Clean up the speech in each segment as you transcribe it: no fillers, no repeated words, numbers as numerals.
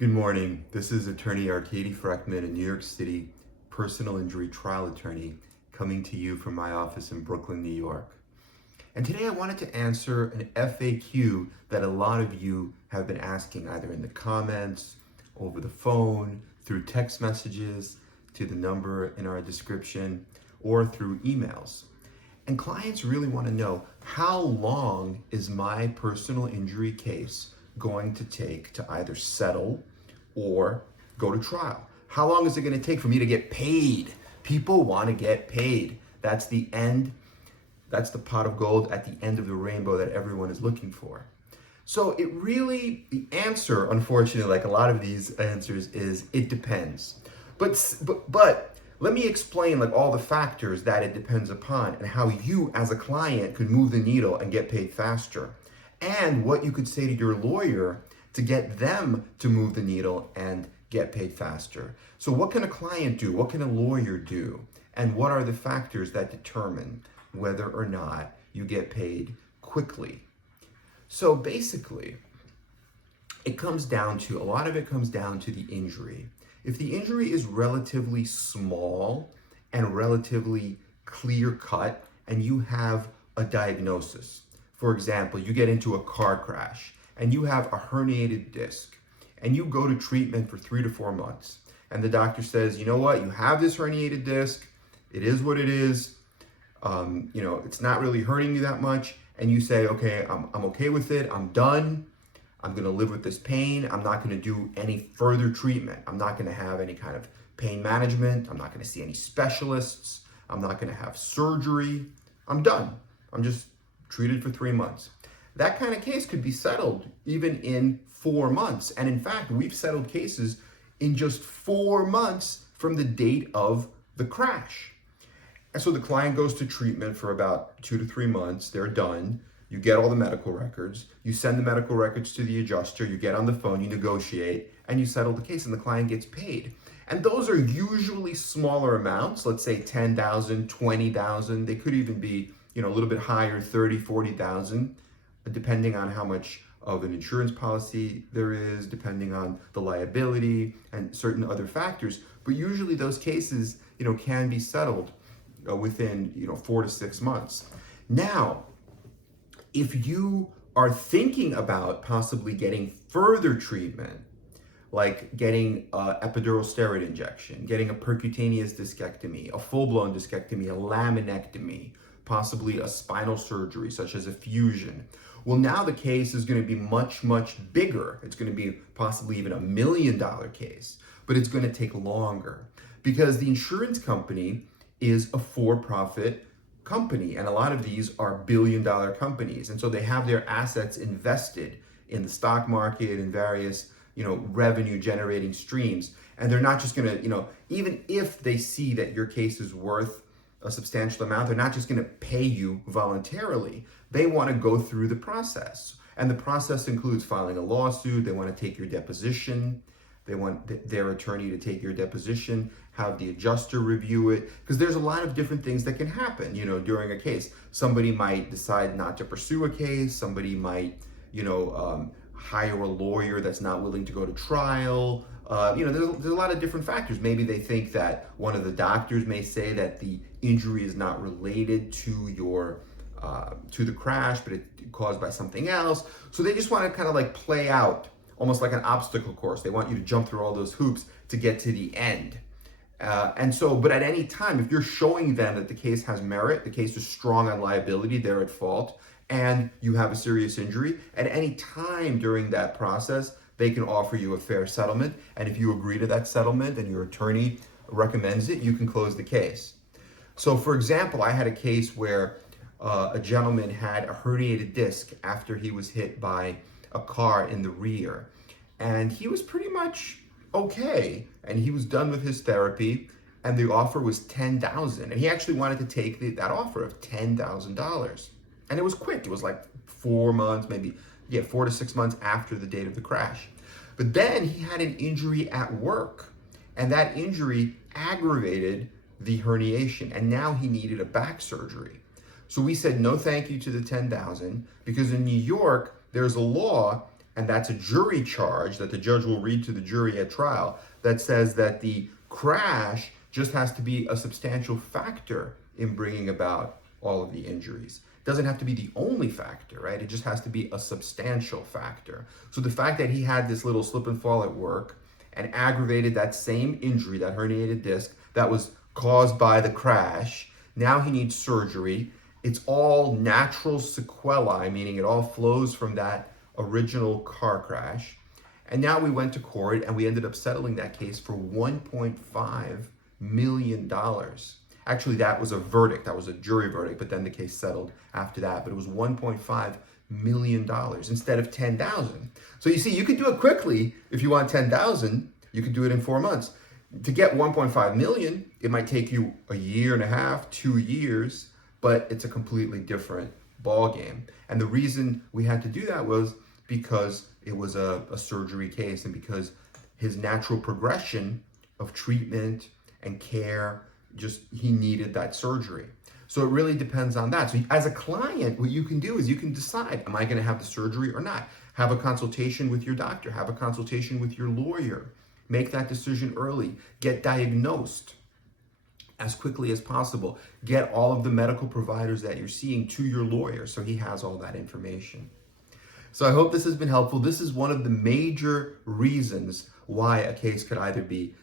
Good morning. This is attorney Arkady Frekhtman, a New York City personal injury trial attorney, coming to you from my office in Brooklyn, New York. And today I wanted to answer an FAQ that a lot of you have been asking, either in the comments, over the phone, through text messages to the number in our description, or through emails. And clients really want to know, how long is my personal injury case going to take to either settle or go to trial? How long is it going to take for me to get paid? People want to get paid. That's the end. That's the pot of gold at the end of the rainbow that everyone is looking for. So the answer, unfortunately, like a lot of these answers, is it depends. But let me explain like all the factors that it depends upon and how you as a client could move the needle and get paid faster, and what you could say to your lawyer to get them to move the needle and get paid faster. So what can a client do? What can a lawyer do? And what are the factors that determine whether or not you get paid quickly? So basically, a lot of it comes down to the injury. If the injury is relatively small and relatively clear cut, and you have a diagnosis, for example, you get into a car crash and you have a herniated disc, and you go to treatment for 3 to 4 months, and the doctor says, you know what, you have this herniated disc, it is what it is, it's not really hurting you that much, and you say, okay, I'm okay with it, I'm done, I'm going to live with this pain, I'm not going to do any further treatment, I'm not going to have any kind of pain management, I'm not going to see any specialists, I'm not going to have surgery, I'm done, I'm just treated for 3 months. That kind of case could be settled even in 4 months. And in fact, we've settled cases in just 4 months from the date of the crash. And so the client goes to treatment for about 2 to 3 months, they're done, you get all the medical records, you send the medical records to the adjuster, you get on the phone, you negotiate, and you settle the case, and the client gets paid. And those are usually smaller amounts, let's say 10,000, 20,000, they could even be a little bit higher, 30, 40,000, depending on how much of an insurance policy there is, depending on the liability and certain other factors. But usually those cases, can be settled within, 4 to 6 months. Now, if you are thinking about possibly getting further treatment, like getting an epidural steroid injection, getting a percutaneous discectomy, a full-blown discectomy, a laminectomy, possibly a spinal surgery such as a fusion. Well, now the case is going to be much, much bigger. It's going to be possibly even $1 million case, but it's going to take longer because the insurance company is a for-profit company, and a lot of these are billion-dollar companies, and so they have their assets invested in the stock market and various revenue generating streams, and they're not just going to even if they see that your case is worth a substantial amount, they're not just going to pay you voluntarily. They want to go through the process, and the process includes filing a lawsuit. They want to take your deposition. They want their attorney to take your deposition, have the adjuster review it, because there's a lot of different things that can happen, during a case. Somebody might decide not to pursue a case. Somebody might, hire a lawyer that's not willing to go to trial. There's a lot of different factors. Maybe they think that one of the doctors may say that the injury is not related to your to the crash, but it's caused by something else. So they just want to kind of like play out almost like an obstacle course. They want you to jump through all those hoops to get to the end. But at any time, if you're showing them that the case has merit, the case is strong on liability, they're at fault, and you have a serious injury, at any time during that process, they can offer you a fair settlement. And if you agree to that settlement and your attorney recommends it, you can close the case. So for example, I had a case where a gentleman had a herniated disc after he was hit by a car in the rear. And he was pretty much okay. And he was done with his therapy, and the offer was $10,000. And he actually wanted to take that offer of $10,000. And it was quick. It was like 4 months, 4 to 6 months after the date of the crash. But then he had an injury at work, and that injury aggravated the herniation, and now he needed a back surgery. So we said no thank you to the $10,000, because in New York, there's a law and that's a jury charge that the judge will read to the jury at trial that says that the crash just has to be a substantial factor in bringing about all of the injuries. It doesn't have to be the only factor, right? It just has to be a substantial factor. So the fact that he had this little slip and fall at work and aggravated that same injury, that herniated disc that was caused by the crash, now he needs surgery. It's all natural sequelae, meaning it all flows from that original car crash. And now we went to court and we ended up settling that case for $1.5 million. Actually, that was a verdict. That was a jury verdict, but then the case settled after that. But it was $1.5 million instead of $10,000. So you see, you could do it quickly. If you want $10,000, you could do it in 4 months. To get $1.5 million, it might take you a year and a half, 2 years, but it's a completely different ball game. And the reason we had to do that was because it was a surgery case and because his natural progression of treatment and care, just he needed that surgery. So it really depends on that. So as a client, what you can do is you can decide, am I going to have the surgery or not? Have a consultation with your doctor, have a consultation with your lawyer. Make that decision early. Get diagnosed as quickly as possible. Get all of the medical providers that you're seeing to your lawyer so he has all that information. So I hope this has been helpful. This is one of the major reasons why a case could either be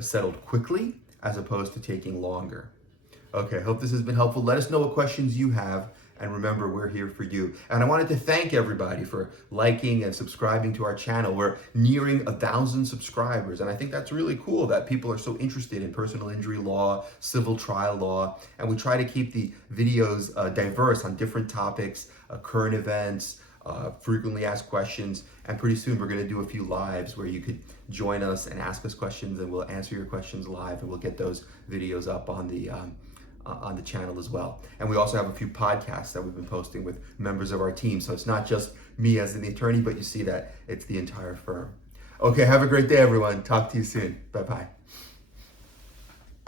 settled quickly as opposed to taking longer. Okay, I hope this has been helpful. Let us know what questions you have. And remember, we're here for you. And I wanted to thank everybody for liking and subscribing to our channel. We're nearing 1,000 subscribers. And I think that's really cool that people are so interested in personal injury law, civil trial law. And we try to keep the videos diverse on different topics, current events, frequently asked questions. And pretty soon we're going to do a few lives where you could join us and ask us questions, and we'll answer your questions live, and we'll get those videos up on the channel as well. And we also have a few podcasts that we've been posting with members of our team. So it's not just me as the attorney, but you see that it's the entire firm. Okay, have a great day, everyone. Talk to you soon. Bye-bye.